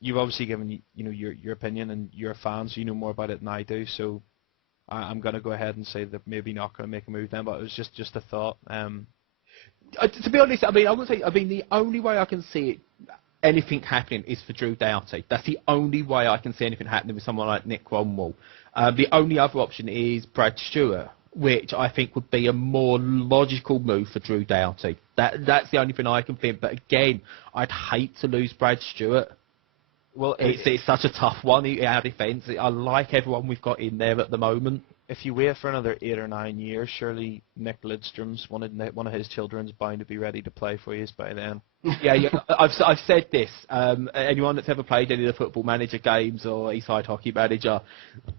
you've obviously given your opinion, and you're fans, you know more about it than I do. So I'm going to go ahead and say that maybe not going to make a move then. But it was just a thought. To be honest, I mean, I would say, the only way I can see anything happening is for Drew Doughty. That's the only way I can see anything happening with someone like Nick Cromwell. The only other option is Brad Stewart, which I think would be a more logical move for Drew Doughty. That's the only thing I can think. But again, I'd hate to lose Brad Stewart. Well, it's such a tough one, our defence. I like everyone we've got in there at the moment. If you wait for another 8 or 9 years, surely Nick Lidstrom's one of his children's bound to be ready to play for you by then. Yeah. I've said this. Anyone that's ever played any of the Football Manager games or Eastside Hockey Manager,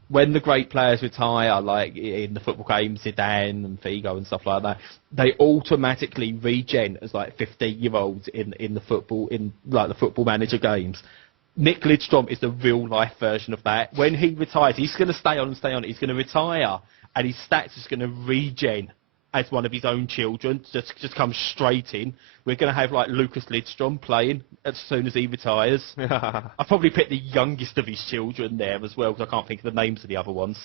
when the great players retire, like in the football games, Zidane and Figo and stuff like that, they automatically regen as like 15-year-olds in the Football Manager games. Nick Lidstrom is the real life version of that. When he retires, he's going to stay on and stay on. He's going to retire, and his stats is going to regen as one of his own children. Just come straight in. We're going to have like Lucas Lidstrom playing as soon as he retires. I probably picked the youngest of his children there as well, because I can't think of the names of the other ones.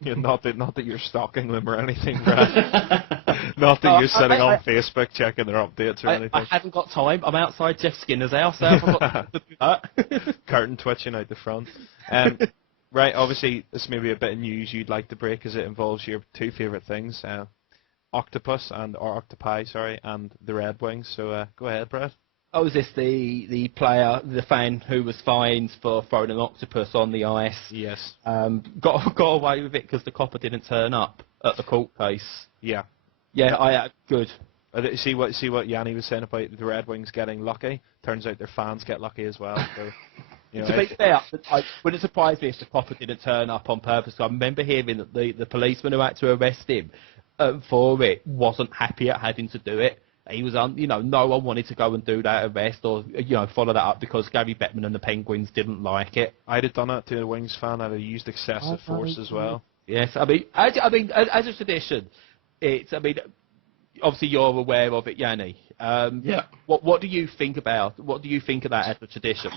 Not that you're stalking them or anything, Brad. Not that you're sitting on Facebook checking their updates or anything. I haven't got time. I'm outside Jeff Skinner's house. I've got to do that. Curtain twitching out the front. Right, obviously, this may be a bit of news you'd like to break, as it involves your two favourite things, octopy, and the Red Wings. So go ahead, Brad. Oh, is this the fan who was fined for throwing an octopus on the ice? Yes. Got away with it because the copper didn't turn up at the court case. Yeah. Yeah, good. See what Janne was saying about the Red Wings getting lucky? Turns out their fans get lucky as well. So, to be fair, it wouldn't surprise me if the copper didn't turn up on purpose. I remember hearing that the policeman who had to arrest him for it wasn't happy at having to do it. He was no one wanted to go and do that arrest or follow that up because Gary Bettman and the Penguins didn't like it. I'd have done it to a Wings fan. I'd have used excessive force as well. Yes, I mean, as a tradition, obviously you're aware of it, Janne. Yeah. What do you think of that as a tradition?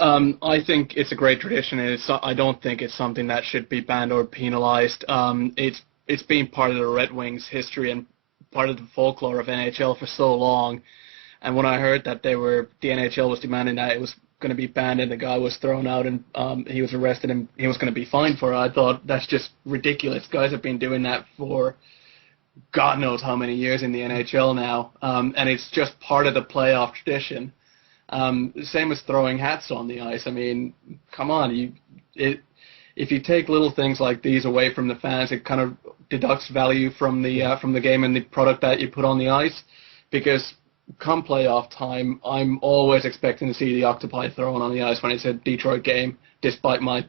I think it's a great tradition. I don't think it's something that should be banned or penalised. It's been part of the Red Wings' history and part of the folklore of NHL for so long. And when I heard that the NHL was demanding that it was going to be banned and the guy was thrown out and he was arrested and he was going to be fined for it, I thought that's just ridiculous. Guys have been doing that for God knows how many years in the NHL now, and it's just part of the playoff tradition. Same as throwing hats on the ice. I mean, come on, if you take little things like these away from the fans, it kind of deducts value from the game and the product that you put on the ice. Because come playoff time, I'm always expecting to see the octopi thrown on the ice when it's a Detroit game, despite my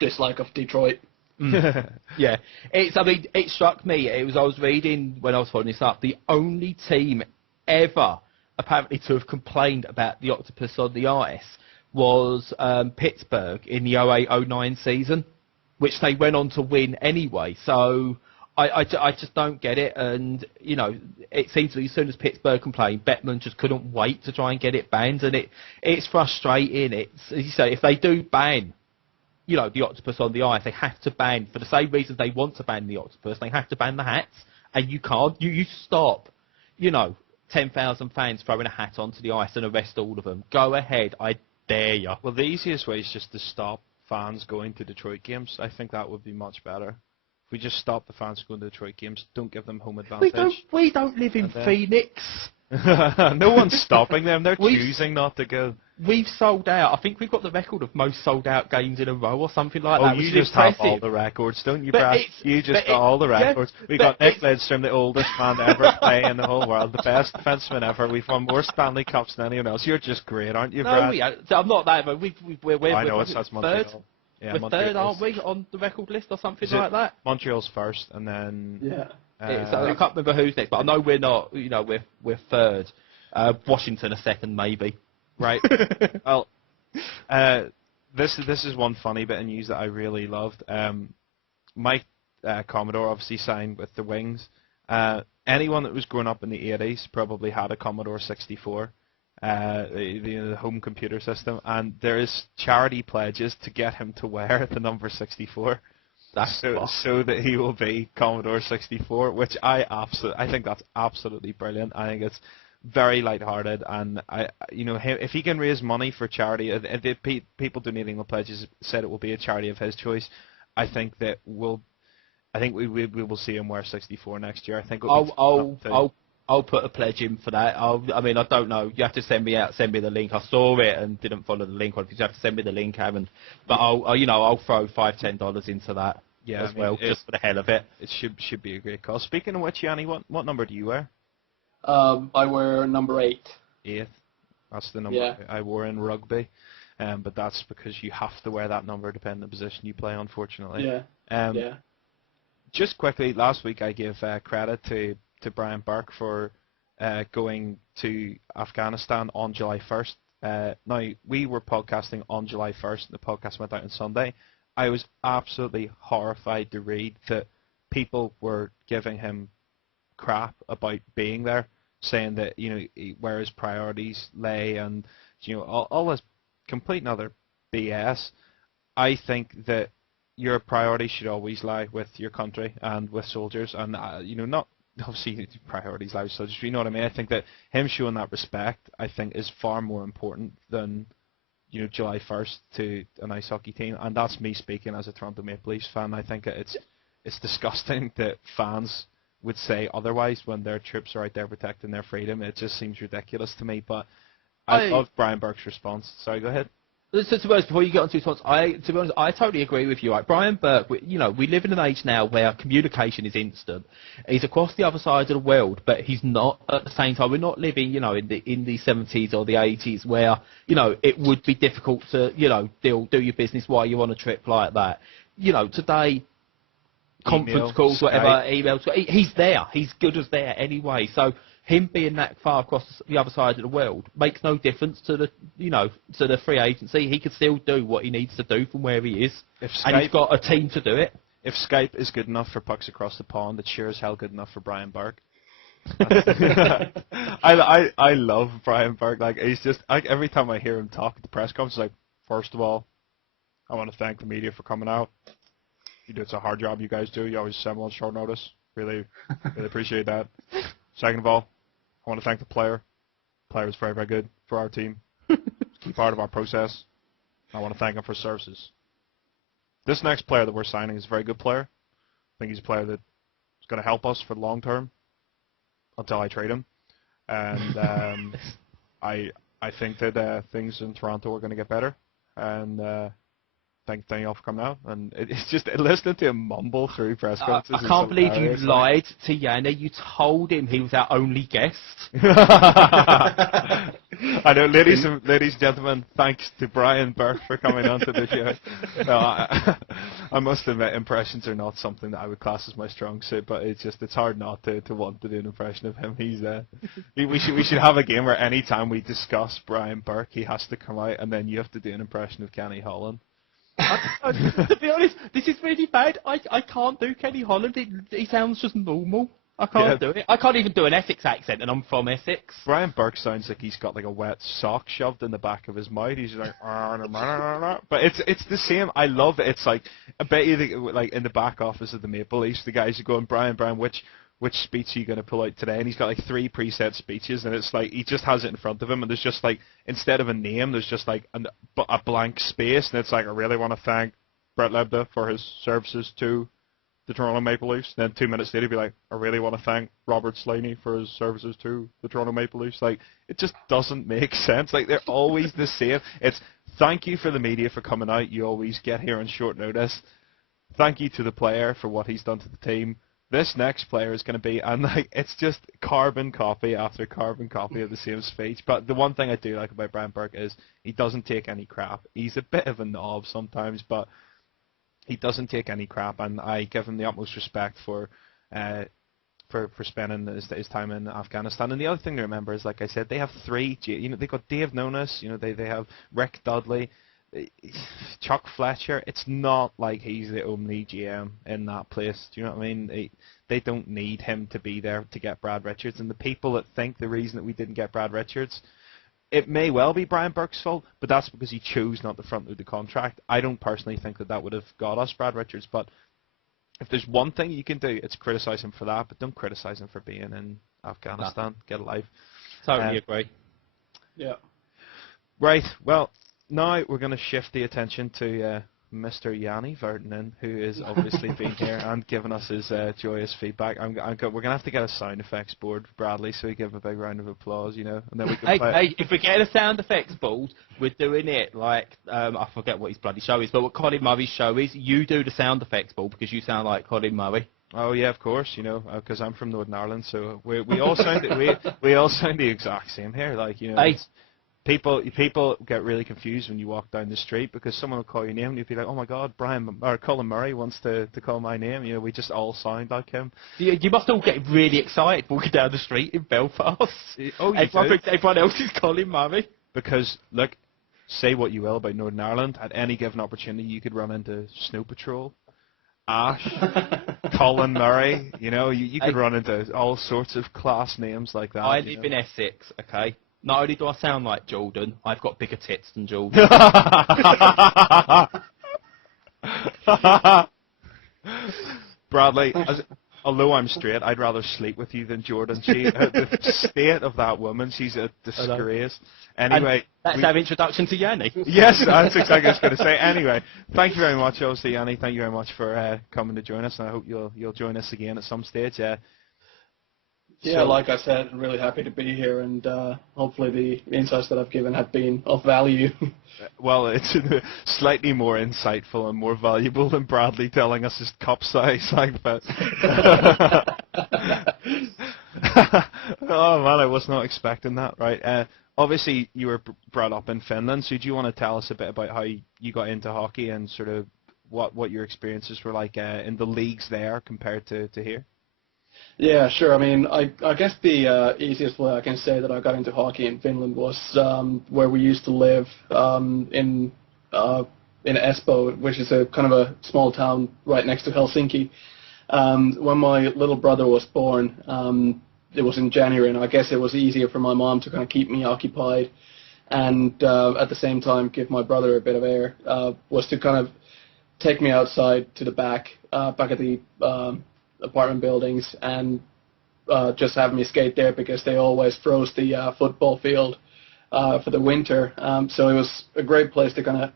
dislike of Detroit. Yeah, it struck me. I was reading when I was following this up. The only team ever apparently to have complained about the octopus on the ice was Pittsburgh in the 2008-09 season, which they went on to win anyway. So I just don't get it. And it seems that as soon as Pittsburgh complained, Bettman just couldn't wait to try and get it banned, and it's frustrating. It's, as you say, if they do ban the octopus on the ice, they have to ban, for the same reasons they want to ban the octopus, they have to ban the hats, and you can't. You stop, 10,000 fans throwing a hat onto the ice and arrest all of them. Go ahead, I dare you. Well, the easiest way is just to stop fans going to Detroit games. I think that would be much better. If we just stop the fans going to Detroit games, don't give them home advantage. We don't live in Phoenix. No one's stopping them. They're choosing not to go. We've sold out. I think we've got the record of most sold out games in a row or something like that. Oh, you just have all the records, don't you, Brad? You just got all the records. Yeah, we got Nick Lidstrom, the oldest man to ever play in the whole world, the best defenseman ever. We've won more Stanley Cups than anyone else. You're just great, aren't you, Brad? No, I'm not that, but we're I know, that's Montreal. Third. Yeah, we're third, aren't we, on the record list or something like that? Montreal's first, and then... Yeah. So I can't remember who's next, but I know we're not, we're third. Washington a second, maybe. Right. Well, this is one funny bit of news that I really loved. Mike Commodore obviously signed with the Wings. Anyone that was growing up in the 80s probably had a Commodore 64. the home computer system, and there is charity pledges to get him to wear the number 64. So that he will be Commodore 64, which I think that's absolutely brilliant. I think it's very lighthearted, and if he can raise money for charity, if the people donating the pledges said it will be a charity of his choice, I think we will see him wear 64 next year. I think I'll put a pledge in for that. I don't know. You have to send me the link. I saw it and didn't follow the link on it. You have to send me the link, Evan. But I'll throw $5-10 into that well, just for the hell of it. It should be a great cause. Speaking of which, Janne, what number do you wear? I wear number 8. 8th. That's the number I wore in rugby. But that's because you have to wear that number depending on the position you play, unfortunately. Yeah. Just quickly, last week I gave credit to Brian Burke for going to Afghanistan on July 1st. Now, we were podcasting on July 1st, and the podcast went out on Sunday. I was absolutely horrified to read that people were giving him crap about being there, saying that where his priorities lay, and all this complete and utter BS. I think that your priority should always lie with your country and with soldiers, and not obviously priorities lie with soldiers. You know what I mean? I think that him showing that respect, I think, is far more important than July 1st to an ice hockey team, and that's me speaking as a Toronto Maple Leafs fan. I think it's disgusting that fans would say otherwise when their troops are out there protecting their freedom. It just seems ridiculous to me. But I love Brian Burke's response. Sorry, go ahead. So, to be honest, before you get on to response, to be honest, I totally agree with you. Right? Brian Burke, we live in an age now where communication is instant. He's across the other side of the world, but he's not at the same time. We're not living, in the 70s or the 80s where, it would be difficult to, do your business while you're on a trip like that. Today, conference calls, whatever, emails, he's there. He's good as there anyway. So him being that far across the other side of the world makes no difference to the free agency. He can still do what he needs to do from where he is, and he's got a team to do it. If Skype is good enough for pucks across the pond, it's sure as hell good enough for Brian Burke. I love Brian Burke. Like, he's just every time I hear him talk at the press conference, like, first of all, I want to thank the media for coming out. It's a hard job you guys do. You always assemble on short notice. Really appreciate that. Second of all, I want to thank the player. The player is very, very good for our team. Key part of our process. I want to thank him for his services. This next player that we're signing is a very good player. I think he's a player that's going to help us for the long term until I trade him. And I think that things in Toronto are going to get better. And thank you all for coming out. And it's just listening to him mumble through press conferences. I can't believe you lied to Janne. You told him he was our only guest. I know, ladies and gentlemen, thanks to Brian Burke for coming on to the show. No, I must admit, impressions are not something that I would class as my strong suit, but it's hard not to want to do an impression of him. We should have a game where any time we discuss Brian Burke, he has to come out, and then you have to do an impression of Kenny Holland. To be honest, this is really bad. I can't do Kenny Holland. He sounds just normal. I can't do it. I can't even do an Essex accent, and I'm from Essex. Brian Burke sounds like he's got like a wet sock shoved in the back of his mouth. He's like, but it's the same. I love it. It's like, I bet you, like in the back office of the Maple Leafs, the guys are going, Brian, which speech are you going to pull out today? And he's got like 3 preset speeches, and it's like he just has it in front of him, and there's just like, instead of a name, there's just like a blank space, and it's like, I really want to thank Brett Lebda for his services to the Toronto Maple Leafs. Then 2 minutes later, he'd be like, I really want to thank Robert Slaney for his services to the Toronto Maple Leafs. Like, it just doesn't make sense. Like, they're always the same. It's thank you for the media for coming out. You always get here on short notice. Thank you to the player for what he's done to the team. This next player is going to be, and like, it's just carbon copy after carbon copy of the same speech. But the one thing I do like about Brian Burke is he doesn't take any crap. He's a bit of a knob sometimes, but he doesn't take any crap, and I give him the utmost respect for spending his time in Afghanistan. And the other thing to remember is, like I said, they have 3. They've got Dave Nonis. They have Rick Dudley, Chuck Fletcher. It's not like he's the only GM in that place. Do you know what I mean? They don't need him to be there to get Brad Richards. And the people that think the reason that we didn't get Brad Richards, it may well be Brian Burke's fault, but that's because he chose not to front load the contract. I don't personally think that would have got us Brad Richards, but if there's one thing you can do, it's criticise him for that, but don't criticise him for being in Afghanistan. Get a life. Totally agree. Yeah. Right, well, now we're going to shift the attention to Mr. Janne Vertinen, who has obviously been here and given us his joyous feedback. We're going to have to get a sound effects board, Bradley, so we give a big round of applause, and then we can play. Hey, if we get a sound effects board, we're doing it like, I forget what his bloody show is, but what Colin Murray's show is, you do the sound effects board because you sound like Colin Murray. Oh yeah, of course, because I'm from Northern Ireland, so we all sound we all sound the exact same here, Hey. People get really confused when you walk down the street because someone will call your name and you'll be like, oh my God, Colin Murray wants to call my name. We just all sound like him. You must all get really excited walking down the street in Belfast. Oh, everyone else is Colin Murray. Because, look, say what you will about Northern Ireland, at any given opportunity you could run into Snow Patrol, Ash, Colin Murray, you could run into all sorts of class names like that. I live in Essex, okay? Not only do I sound like Jordan, I've got bigger tits than Jordan. Bradley, although I'm straight, I'd rather sleep with you than Jordan. The state of that woman, she's a disgrace. Anyway, that's our introduction to Janne. Yes, that's exactly what I was going to say. Anyway, thank you very much, obviously, Janne. Thank you very much for coming to join us, and I hope you'll join us again at some stage. Yeah, like I said, I'm really happy to be here, and hopefully the insights that I've given have been of value. Well, it's slightly more insightful and more valuable than Bradley telling us his cup size like that. Oh man, I was not expecting that. Right. Obviously, you were brought up in Finland, so do you want to tell us a bit about how you got into hockey and sort of what your experiences were like in the leagues there compared to here? Yeah, sure. I mean, I guess the easiest way I can say that I got into hockey in Finland was where we used to live in Espoo, which is a kind of a small town right next to Helsinki. When my little brother was born, it was in January, and I guess it was easier for my mom to kind of keep me occupied and at the same time give my brother a bit of air, was to kind of take me outside to the back of the apartment buildings and just have me skate there because they always froze the football field for the winter. So it was a great place to kind of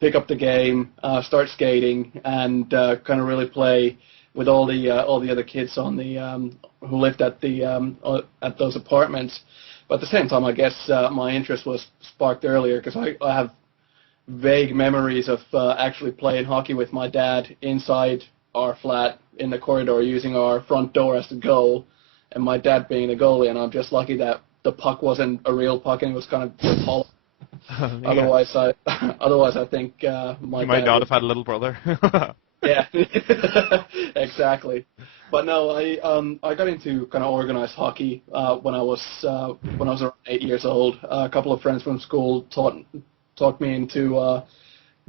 pick up the game, start skating, and kind of really play with all the other kids on the who lived at those apartments. But at the same time, I guess my interest was sparked earlier because I have vague memories of actually playing hockey with my dad inside our flat in the corridor using our front door as the goal, and my dad being the goalie, and I'm just lucky that the puck wasn't a real puck and it was kind of just hollow. Otherwise, I think my you might dad not have had a little brother. Yeah, exactly. But no, I got into kind of organized hockey when I was around 8 years old. A couple of friends from school taught me into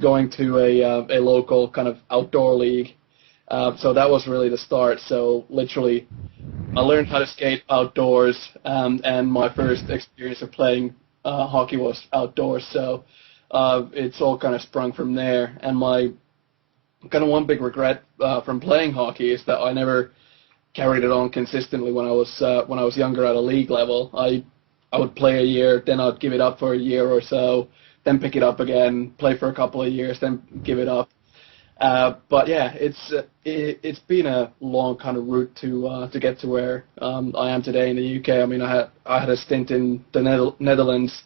going to a local kind of outdoor league. So that was really the start. So literally, I learned how to skate outdoors, and my first experience of playing hockey was outdoors. So it's all kind of sprung from there. And my kind of one big regret from playing hockey is that I never carried it on consistently when I was younger at a league level. I would play a year, then I'd give it up for a year or so, then pick it up again, play for a couple of years, then give it up. But yeah, it's been a long kind of route to get to where I am today in the UK. I mean, I had a stint in the Netherlands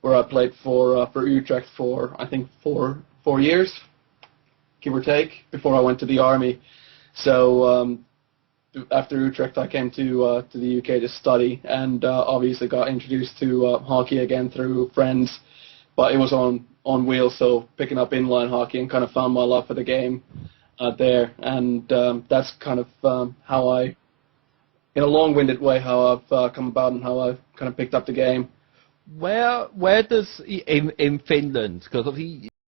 where I played for Utrecht for I think four years, give or take, before I went to the army. So after Utrecht, I came to the UK to study, and obviously got introduced to hockey again through friends. But it was on wheels, so picking up inline hockey, and kind of found my love for the game there. And that's kind of how I, in a long-winded way, how I've come about and how I've kind of picked up the game. Where does in Finland, because obviously